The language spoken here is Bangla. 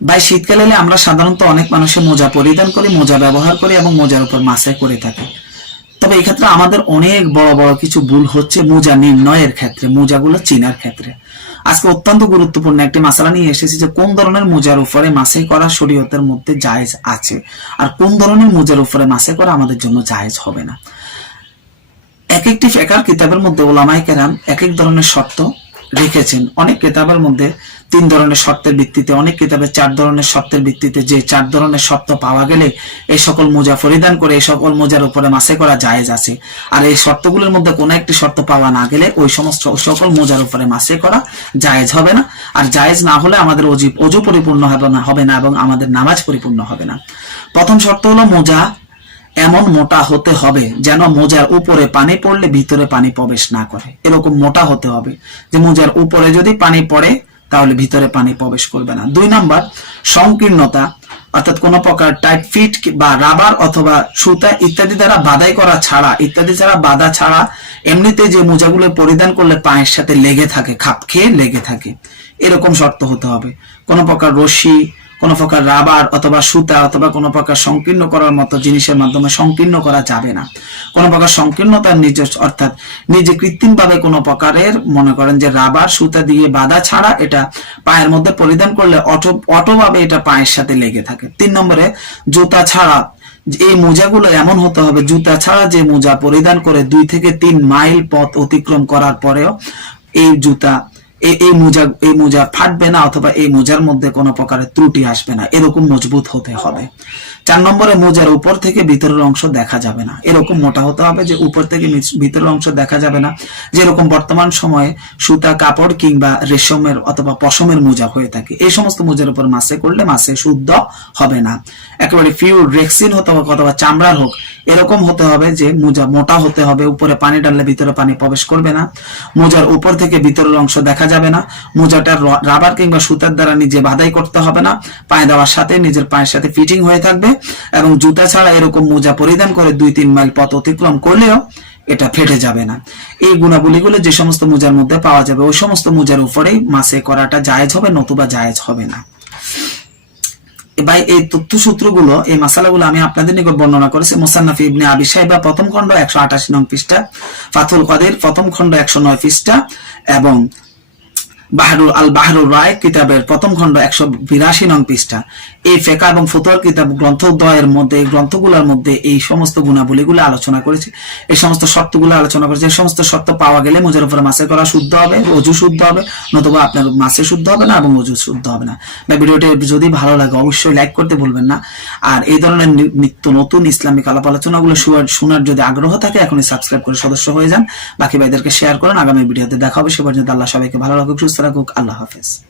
ভাই, শীতকালে এলে আমরা সাধারণত অনেক মানুষের মোজা পরিধান করি, মোজা ব্যবহার করি এবং মোজার উপর মাসে করে থাকি। তবে এই ক্ষেত্রে আমাদের অনেক বড় বড় কিছু ভুল হচ্ছে মোজা নির্ণয়ের ক্ষেত্রে, মোজাগুলো চেনার ক্ষেত্রে। আজকে অত্যন্ত গুরুত্বপূর্ণ একটি মাসালা নিয়ে এসেছি যে কোন ধরনের মোজার উপরে মাসে করা শরীয়তের মধ্যে জায়েজ আছে আর কোন ধরনের মোজার উপরে মাসে করা আমাদের জন্য জায়েজ হবে না। এক একটি ফেকার কিতাবের মধ্যে ওলামাই কেরাম এক এক ধরনের শর্ত রেখেছেন অনেক কিতাবের মধ্যে তিন ধরনের শর্তের ভিত্তিতে, অনেক কিতাবে চার ধরনের শর্তের ভিত্তিতে যে চার ধরনের শর্ত পাওয়া গেলে এই সকল মোজা পরিধান করে এই সকল মোজার উপরে মাসে করা জায়েজ আছে। আর এই শর্তগুলোর মধ্যে কোনো একটি শর্ত পাওয়া না গেলে ওই সমস্ত সকল মোজার উপরে মাসে করা জায়েজ হবে না। আর জায়েজ না হলে আমাদের অজীব অজু পরিপূর্ণ হবে না হবে না এবং আমাদের নামাজ পরিপূর্ণ হবে না। প্রথম শর্ত হলো মোজা এমন মোটা হতে হবে যেন মোজার উপরে পানি পড়লে ভিতরে পানি প্রবেশ না করে। এরকম মোটা হতে হবে যে মোজার উপরে যদি পানি পড়ে, তাহলে ভিতরে পানি প্রবেশ করবে না। দুই নাম্বার, সংকীর্ণতা, অর্থাৎ কোন প্রকার টাইট ফিট বা রাবার অথবা সুতা ইত্যাদি দ্বারা বাধাই করা ছাড়া, ইত্যাদি ছাড়া বাধা ছাড়া এমনিতে যে মোজাগুলো পরিধান করলে পায়ের সাথে লেগে থাকে, খাপ খেয়ে লেগে থাকে, এরকম শর্ত হতে হবে। কোন প্রকার রশি কোন প্রকার রাবার অথবা সুতা অথবা কোন প্রকার সংকীর্ণ করার মতো জিনিসের মাধ্যমে সংকীর্ণ করা যাবে না। কোন প্রকার সংকীর্ণতার নিজস্ব অর্থাৎ নিজে কৃত্রিম ভাবে কোন প্রকারের মনে করেন যে রাবার, সুতা দিয়ে বাধা ছাড়া এটা পায়ের মধ্যে পরিধান করলে অটো, অটোভাবে এটা পায়ের সাথে লেগে থাকে। তিন নম্বরে, জুতা ছাড়া এই মোজাগুলো এমন হতে হবে, জুতা ছাড়া যে মোজা পরিধান করে দুই থেকে তিন মাইল পথ অতিক্রম করার পরেও এই জুতা এই মোজা এই মোজা ফাটবে না অথবা এই মোজার মধ্যে কোনো প্রকারের ত্রুটি আসবে না। এরকম মজবুত হতে হবে। চার নম্বরে মোজার উপর থেকে ভিতরের অংশ দেখা যাবে না। এরকম মোটা হতে হবে যে উপর থেকে ভিতরের অংশ দেখা যাবে না। যেরকম বর্তমান সময়ে সুতা, কাপড় কিংবা রেশমের অথবা পশমের মোজা হয়ে থাকে। এই সমস্ত মোজার উপর মাসে করলে মাসে শুদ্ধ হবে না। একেবারে পিওর রেক্সিন হতে হবে অথবা চামড়ার হোক, এরকম হতে হবে যে মোজা মোটা হতে হবে, উপরে পানি ডাললে ভিতরে পানি প্রবেশ করবে না। মোজার উপর থেকে ভিতরের অংশ দেখা যাবে না। মোজাটার র- রাবার কিংবা সুতার দ্বারা নিজে বাধাই করতে হবে না। পায়ে দেওয়ার সাথে নিজের পায়ের সাথে ফিটিং হয়ে থাকবে। এবং জুতা ছাড়া এরকম মোজা পরিধান করে দুই, তিন মাইল পথ অতিক্রম করলেও এটা ফেটে যাবে না। এই গুণাবলীগুলো যে সমস্ত মোজার মধ্যে পাওয়া যাবে, ওই সমস্ত মোজার উপরেই মাসে করাটা জায়েজ হবে, নতুবা জায়েজ হবে না। এই তথ্য সূত্রগুলো এই মাসালাগুলো আমি আপনাদের নিকট বর্ণনা করেছি। মোসান্নাফি ইবনে আবি সাহেবা প্রথম খণ্ড একশো আঠাশি নং পৃষ্ঠা কাদের প্রথম খণ্ড একশো নয় পৃষ্ঠা এবং বাহারুল আল বাহারুল রায় কিতাবের প্রথম খণ্ড একশো বিরাশি নং পৃষ্ঠা। এই ফেকা এবং ফতুয়ার কিতাব গ্রন্থদ্বয়ের মধ্যে গ্রন্থগুলোর মধ্যে এই সমস্ত গুণাবলীগুলো আলোচনা করেছে। এই সমস্ত শর্তগুলো আলোচনা করেছে। এই সমস্ত শর্ত পাওয়া গেলে মোজার মাসে করা শুদ্ধ হবে, অজু শুদ্ধ হবে, নতুবা আপনার মাসে শুদ্ধ হবে না এবং অজু শুদ্ধ হবে না। বা ভিডিওটি যদি ভালো লাগে অবশ্যই লাইক করতে ভুলবেন না। আর এই ধরনের নিত্য নতুন ইসলামিক আলাপ আলোচনাগুলো শোনার- যদি আগ্রহ থাকে, এখনই সাবস্ক্রাইব করে সদস্য হয়ে যান। বাকি ভাইদেরকে শেয়ার করুন। আগামী ভিডিওতে দেখা হবে। সে পর্যন্ত আল্লাহ সবাইকে ভালো রাখুক, সুস্থ রাখুক আল্লাহ হাফেজ।